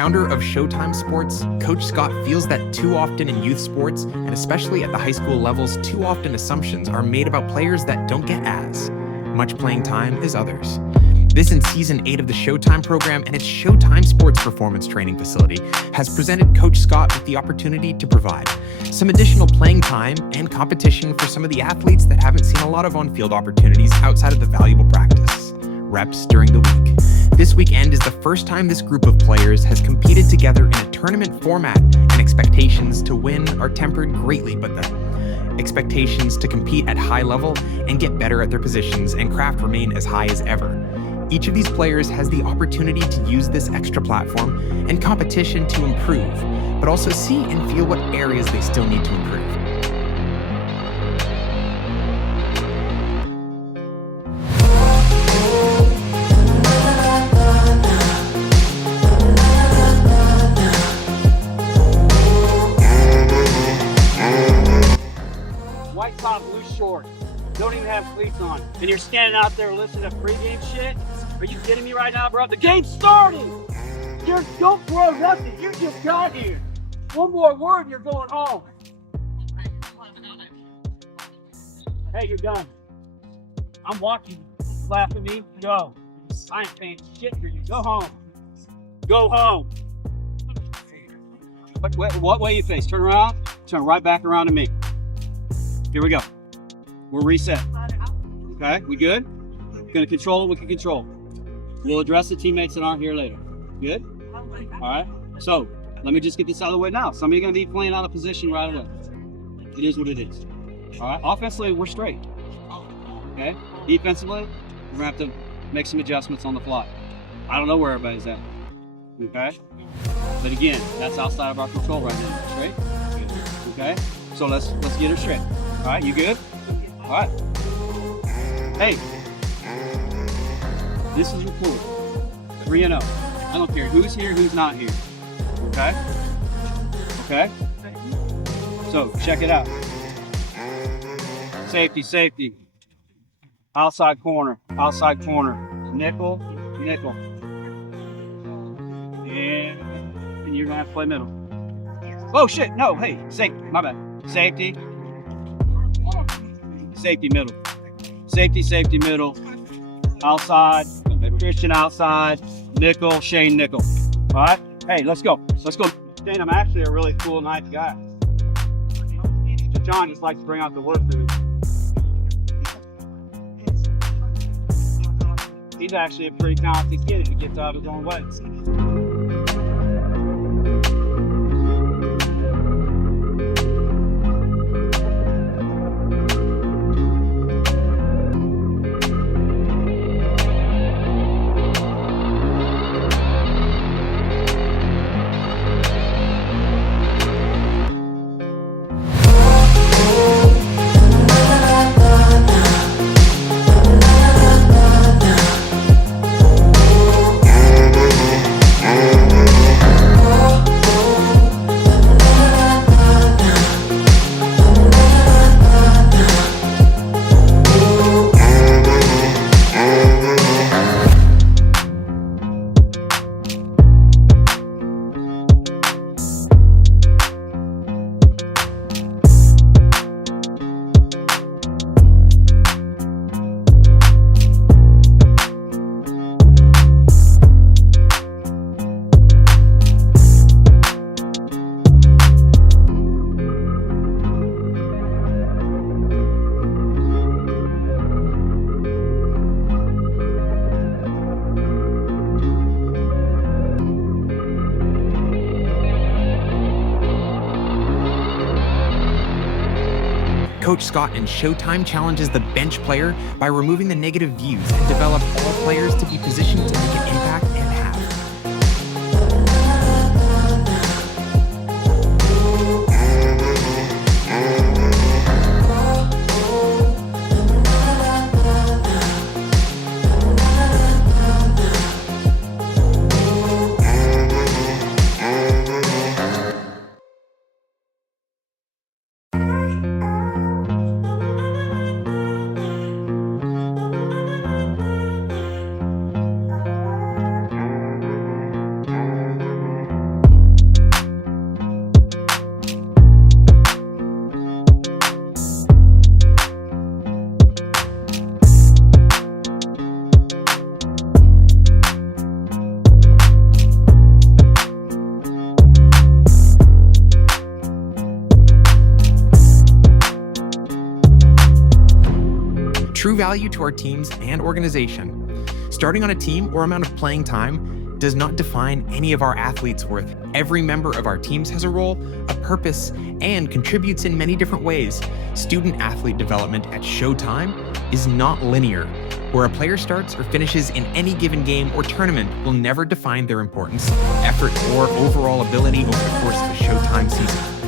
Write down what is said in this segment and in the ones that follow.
Founder of SHOTIME Sports, Coach Scott feels that too often in youth sports, and especially at the high school levels, too often assumptions are made about players that don't get as much playing time as others. This in Season 8 of the SHOTIME program and its SHOTIME Sports Performance Training Facility has presented Coach Scott with the opportunity to provide some additional playing time and competition for some of the athletes that haven't seen a lot of on-field opportunities outside of the valuable practice reps during the week. This weekend is the first time this group of players has competed together in a tournament format, and expectations to win are tempered greatly, but the expectations to compete at high level and get better at their positions and craft remain as high as ever. Each of these players has the opportunity to use this extra platform and competition to improve, but also see and feel what areas they still need to improve. White top, blue shorts, don't even have cleats on, and you're standing out there listening to pregame shit? Are you kidding me right now, bro? The game's starting! Don't throw nothing, you just got here. One more word and you're going home. Hey, you're done. I'm watching you. Laugh at me? Go. I ain't paying shit for you. Go home. Go home. What way you face? Turn around. Turn right back around to me. Here we go. We're reset. Okay, we good? Gonna control what we can control. We'll address the teammates that aren't here later. Good? All right. So let me just get this out of the way now. Some of you are gonna be playing out of position right away. It is what it is. All right. Offensively, we're straight. Okay. Defensively, we're gonna have to make some adjustments on the fly. I don't know where everybody's at. Okay. But again, that's outside of our control right now. Straight. Okay. So let's get her straight. All right. You good? All right. Hey. This is your pool. 3-0. I don't care who's here, who's not here. Okay? Okay? So, check it out. Safety, safety. Outside corner, nickel, nickel. And you're gonna have to play middle. Oh shit, no, hey, safety, my bad. Safety. Safety, middle. Safety, safety, middle. Outside, Christian outside, nickel, Shane nickel. All right? Hey, let's go. Let's go. Shane, I'm actually a really cool, nice guy. John just likes to bring out the work to me. He's actually a pretty talented kid if he gets out of his own way. Coach Scott and SHOTIME challenges the bench player by removing the negative views and develop all players to be positioned to make an impact and have. true value to our teams and organization. Starting on a team or amount of playing time does not define any of our athletes' worth. Every member of our teams has a role, a purpose, and contributes in many different ways. Student-athlete development at SHOTIME is not linear. Where a player starts or finishes in any given game or tournament will never define their importance, effort, or overall ability over the course of a SHOTIME season.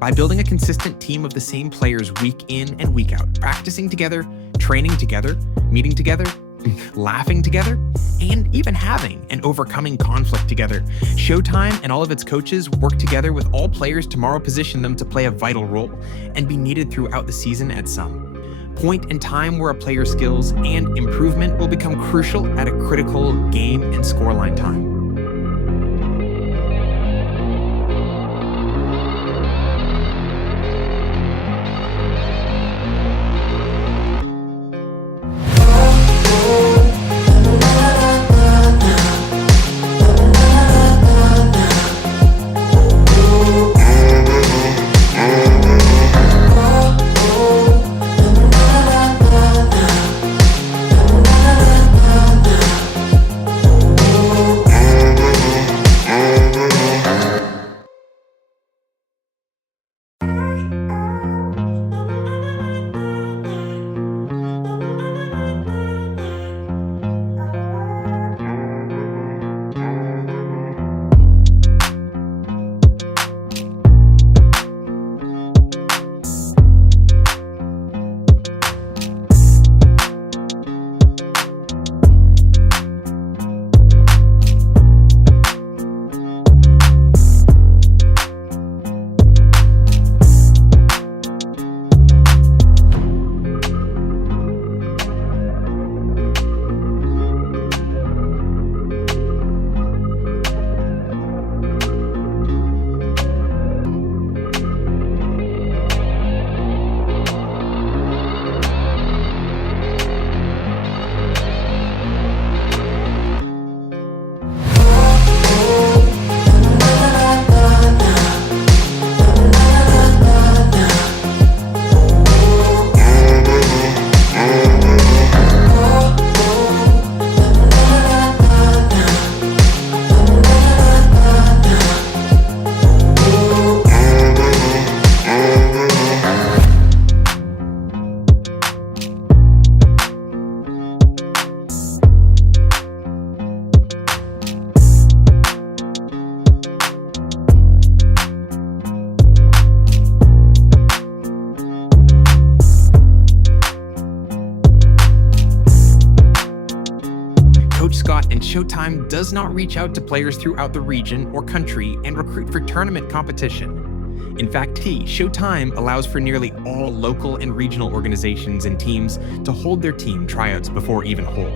By building a consistent team of the same players week in and week out, practicing together, training together, meeting together, laughing together, and even having and overcoming conflict together, SHOTIME and all of its coaches work together with all players tomorrow, position them to play a vital role and be needed throughout the season at some point in time where a player's skills and improvement will become crucial at a critical game and scoreline time. Scott and Showtime does not reach out to players throughout the region or country and recruit for tournament competition. In fact, Showtime allows for nearly all local and regional organizations and teams to hold their team tryouts before even hold.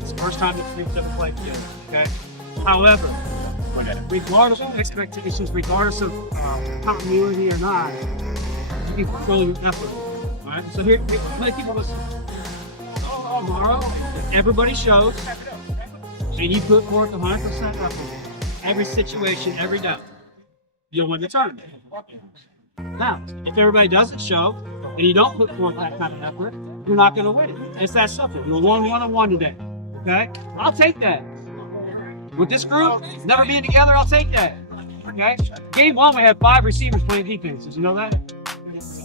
It's the first time that we've ever played together, okay? However, regardless of expectations, regardless of continuity or not, you can control your effort. All right. So here, let people listen. Tomorrow, if everybody shows, and you put forth 100% effort, every situation, every day, you'll win the tournament. Now, if everybody doesn't show, and you don't put forth that kind of effort, you're not going to win it. It's that simple. You're 1-1-1 today. Okay? I'll take that. With this group, never being together, I'll take that. Okay? Game 1, we had 5 receivers playing defense. Did you know that?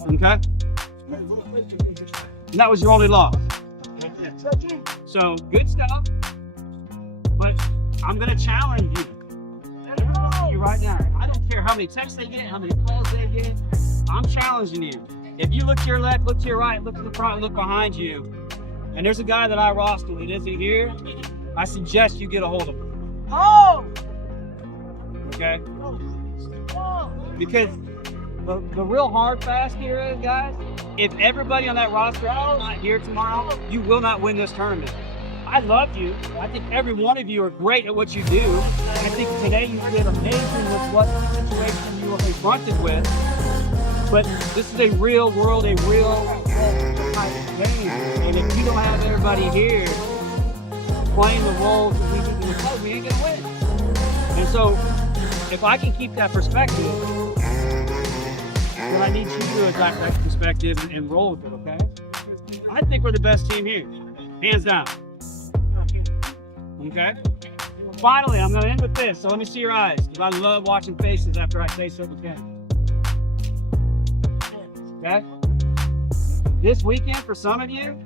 Okay? And that was your only loss. So, good stuff. But I'm going to challenge you right now. I don't care how many texts they get, how many calls they get. I'm challenging you. If you look to your left, look to your right, look to the front, look behind you, and there's a guy that I rostered that isn't here, I suggest you get a hold of him. Oh! Okay? Because the real hard fast here is, guys, if everybody on that roster is not here tomorrow, you will not win this tournament. I love you. I think every one of you are great at what you do. I think today you did amazing with what situation you were confronted with. But this is a real world, a real type of game. And if you don't have everybody here playing the roles that we need to play, we ain't gonna win. And so, if I can keep that perspective, then I need you to adopt that perspective and roll with it, okay? I think we're the best team here, hands down. Okay? Finally, I'm gonna end with this, so let me see your eyes, because I love watching faces after I say something again. Okay? This weekend, for some of you,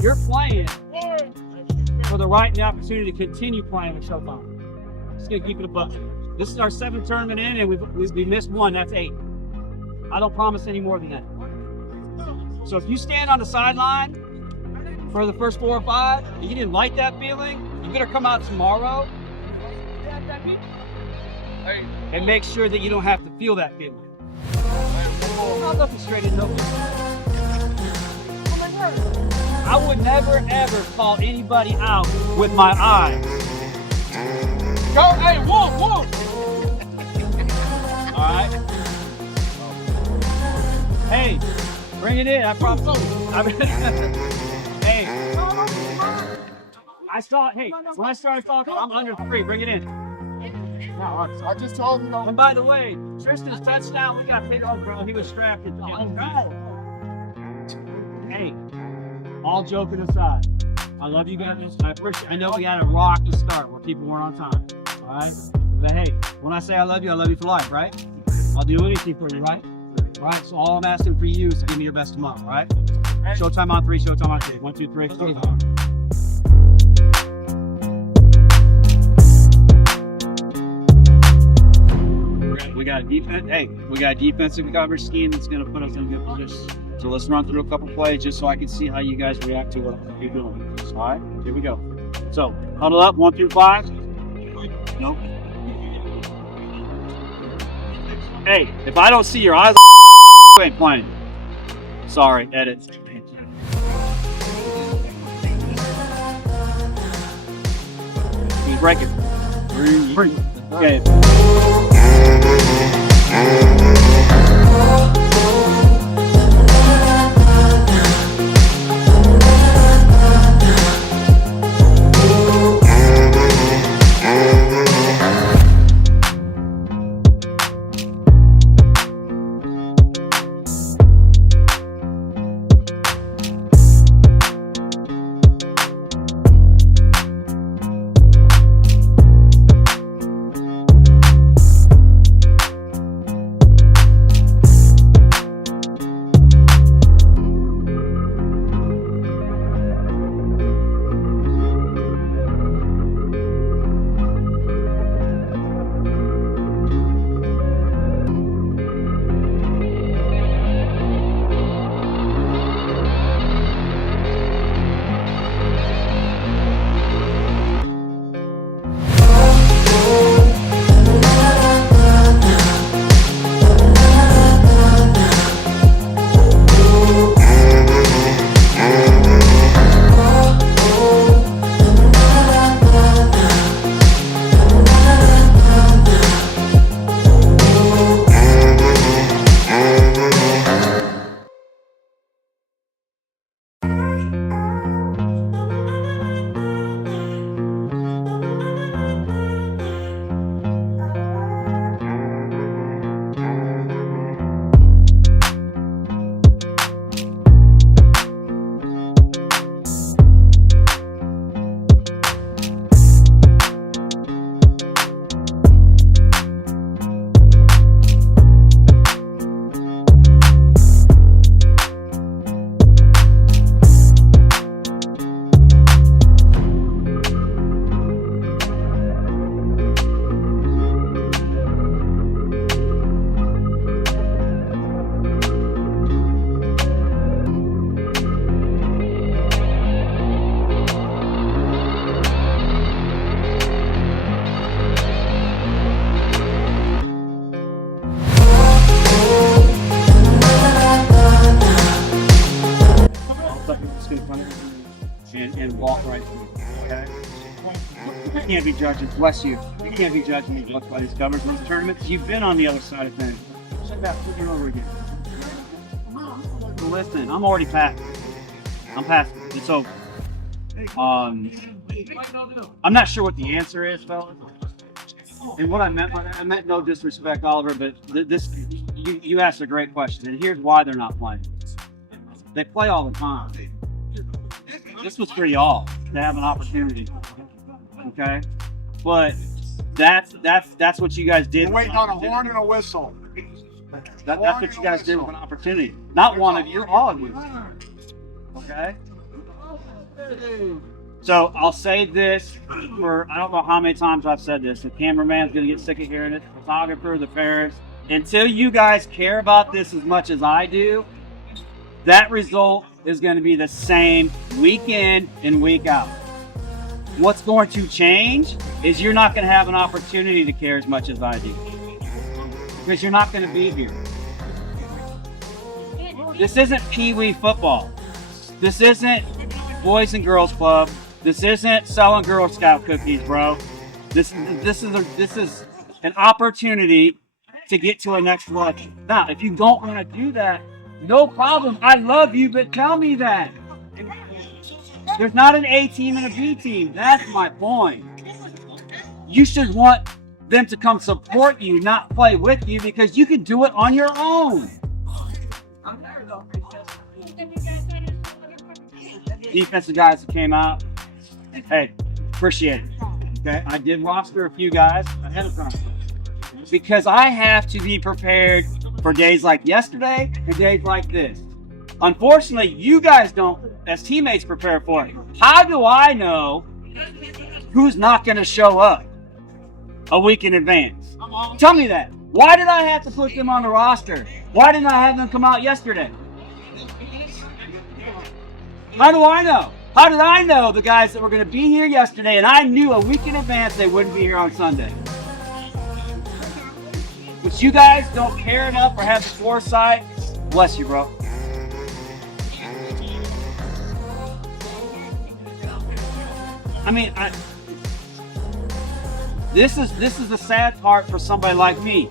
you're playing for the right and the opportunity to continue playing with Showtime. Just gonna keep it a buck. This is our 7th tournament in, and we missed 1. That's 8. I don't promise any more than that. So if you stand on the sideline for the first 4 or 5, and you didn't like that feeling, you better come out tomorrow and make sure that you don't have to feel that feeling. I'm not looking straight in no. I would never ever call anybody out with my eyes. Go, hey, whoa! All right. Hey, bring it in. I promise. Hey, I saw. Hey, when I started talking, I'm under 3. Bring it in. I just told him. And by the way, Tristan's touchdown, we got paid off, bro. He was strapped. Hey, all joking aside, I love you guys. I appreciate. I know we had a rocky start where people weren't on time. All right, but hey, when I say I love you for life, right? I'll do anything for you, right? All right. So all I'm asking for you is to give me your best tomorrow, all right? Showtime on 3. Showtime on 3. 1, 2, 3. We got a defense. Hey, we got a defensive coverage scheme that's going to put us in a good position. So let's run through a couple plays just so I can see how you guys react to what you're doing. All right, here we go. So huddle up, 1 through 5. Nope. Hey, if I don't see your eyes, you ain't playing. Sorry, edit. He's breaking. 3. Okay. walk right through. Okay? You can't be judging. Bless you. You can't be judging me by these government tournaments. You've been on the other side of things. Check that over over again. Listen, I'm already past. I'm past. It's over. I'm not sure what the answer is, fellas. And what I meant by that, I meant no disrespect, Oliver, but you asked a great question, and here's why they're not playing. They play all the time. This was for y'all to have an opportunity. Okay? But that's what you guys did. We're waiting on a horn and a whistle. That's what you guys did with an opportunity. Not one of you, all of you. Okay? So I'll say this for, I don't know how many times I've said this. The cameraman's going to get sick of hearing it. The photographer, the parents. Until you guys care about this as much as I do, that result is going to be the same week in and week out. What's going to change is you're not going to have an opportunity to care as much as I do. Because you're not going to be here. This isn't Pee-wee football. This isn't Boys and Girls Club. This isn't selling Girl Scout cookies, bro. This is an opportunity to get to a next level. Now, if you don't want to do that, no problem. I love you, but tell me that. There's not an A team and a B team. That's my point. You should want them to come support you, not play with you, because you can do it on your own. Defensive guys that came out, hey, appreciate it. Okay, I did roster a few guys ahead of time because I have to be prepared for days like yesterday and days like this. Unfortunately, you guys don't, as teammates, prepare for it. How do I know who's not going to show up a week in advance? Tell me that. Why did I have to put them on the roster? Why didn't I have them come out yesterday? How do I know? How did I know the guys that were going to be here yesterday and I knew a week in advance they wouldn't be here on Sunday? But you guys don't care enough or have the foresight. Bless you, bro. I mean, this is the sad part for somebody like me.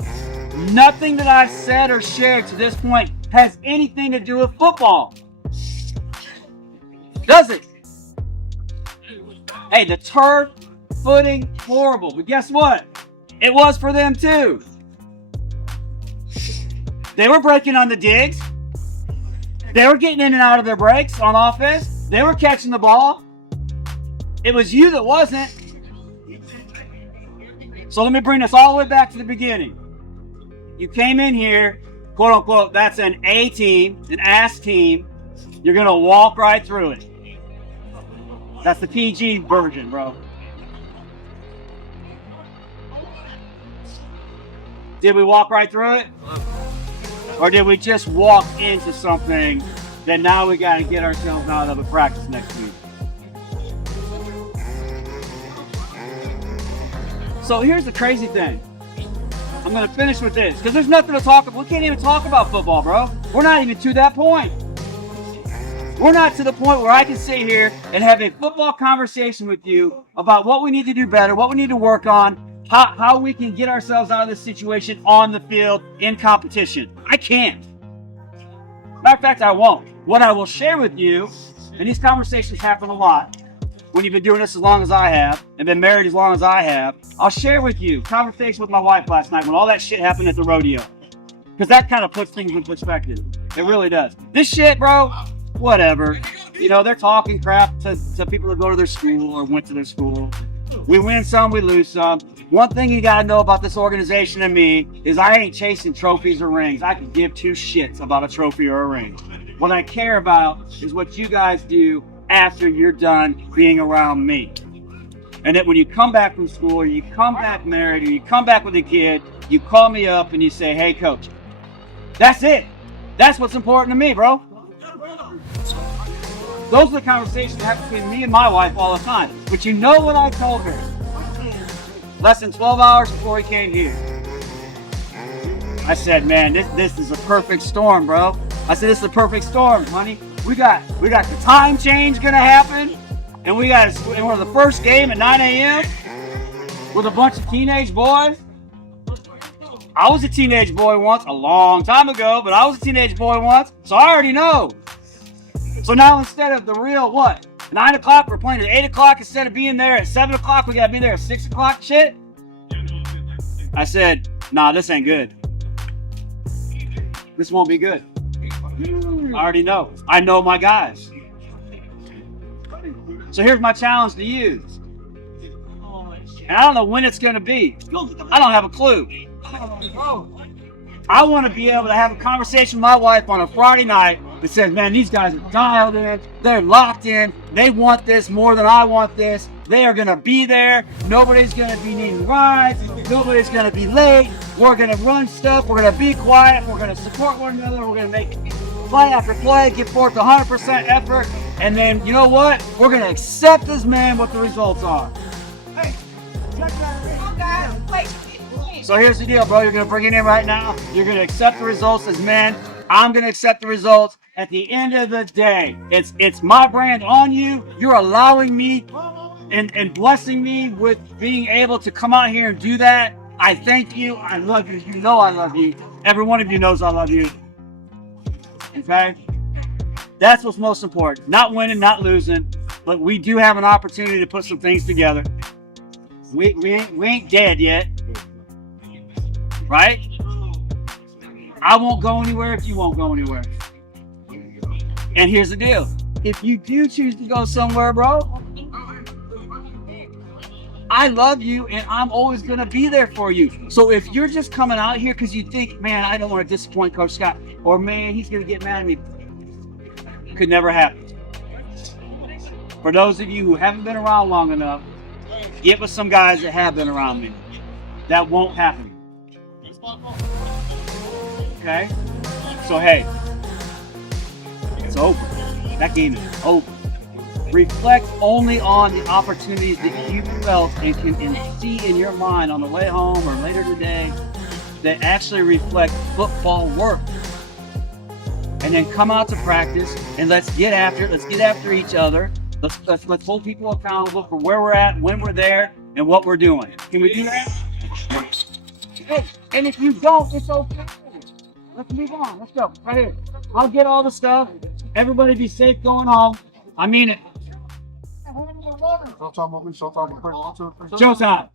Nothing that I've said or shared to this point has anything to do with football. Does it? Hey, the turf, footing, horrible. But guess what? It was for them too. They were breaking on the digs. They were getting in and out of their breaks on offense. They were catching the ball. It was you that wasn't. So let me bring this all the way back to the beginning. You came in here, quote unquote, that's an A team, an ass team. You're going to walk right through it. That's the PG version, bro. Did we walk right through it? Or did we just walk into something that now we got to get ourselves out of a practice next week? So here's the crazy thing. I'm going to finish with this because there's nothing to talk about. We can't even talk about football, bro. We're not even to that point. We're not to the point where I can sit here and have a football conversation with you about what we need to do better, what we need to work on, how we can get ourselves out of this situation on the field in competition. I can't. Matter of fact, I won't. What I will share with you, and these conversations happen a lot when you've been doing this as long as I have and been married as long as I have, I'll share with you conversation with my wife last night when all that shit happened at the rodeo. Because that kind of puts things in perspective. It really does. This shit, bro, whatever. You know, they're talking crap to people that go to their school or went to their school. We win some, we lose some. One thing you got to know about this organization and me is I ain't chasing trophies or rings. I can give two shits about a trophy or a ring. What I care about is what you guys do after you're done being around me. And that when you come back from school or you come back married or you come back with a kid, you call me up and you say, hey, coach, that's it. That's what's important to me, bro. Those are the conversations that happen between me and my wife all the time. But you know what I told her? Less than 12 hours before he came here. I said, man, this is a perfect storm, bro. I said, this is a perfect storm, honey. We got the time change gonna happen, and we're the first game at 9 a.m. with a bunch of teenage boys. I was a teenage boy once, a long time ago, but I was a teenage boy once, so I already know. So now instead of the real 9 o'clock, we're playing at 8 o'clock instead of being there at 7 o'clock, we gotta be there at 6 o'clock shit. I said, nah, this ain't good. This won't be good. I already know. I know my guys. So here's my challenge to you. And I don't know when it's gonna be. I don't have a clue. I want to be able to have a conversation with my wife on a Friday night that says, man, these guys are dialed in, they're locked in, they want this more than I want this, they are going to be there, nobody's going to be needing rides, nobody's going to be late, we're going to run stuff, we're going to be quiet, we're going to support one another, we're going to make play after play, get forth 100% effort, and then, you know what, we're going to accept as men what the results are. So here's the deal, bro. You're going to bring it in right now. You're going to accept the results as men. I'm going to accept the results. At the end of the day, it's my brand on you. You're allowing me and blessing me with being able to come out here and do that. I thank you. I love you. You know I love you. Every one of you knows I love you. Okay? That's what's most important. Not winning, not losing, but we do have an opportunity to put some things together. We ain't dead yet. Right? I won't go anywhere if you won't go anywhere. And here's the deal. If you do choose to go somewhere, bro, I love you and I'm always going to be there for you. So if you're just coming out here because you think, man, I don't want to disappoint Coach Scott, or man, he's going to get mad at me, could never happen. For those of you who haven't been around long enough, get with some guys that have been around me. That won't happen. Okay? So hey, it's over. That game is over. Reflect only on the opportunities that you felt and see in your mind on the way home or later today that actually reflect football work. And then come out to practice and let's get after it. Let's get after each other. Let's hold people accountable for where we're at, when we're there, and what we're doing. Can we do that? Hey, and if you don't, it's okay. Let's move on. Let's go. Right here. I'll get all the stuff. Everybody be safe going home. I mean it. Showtime.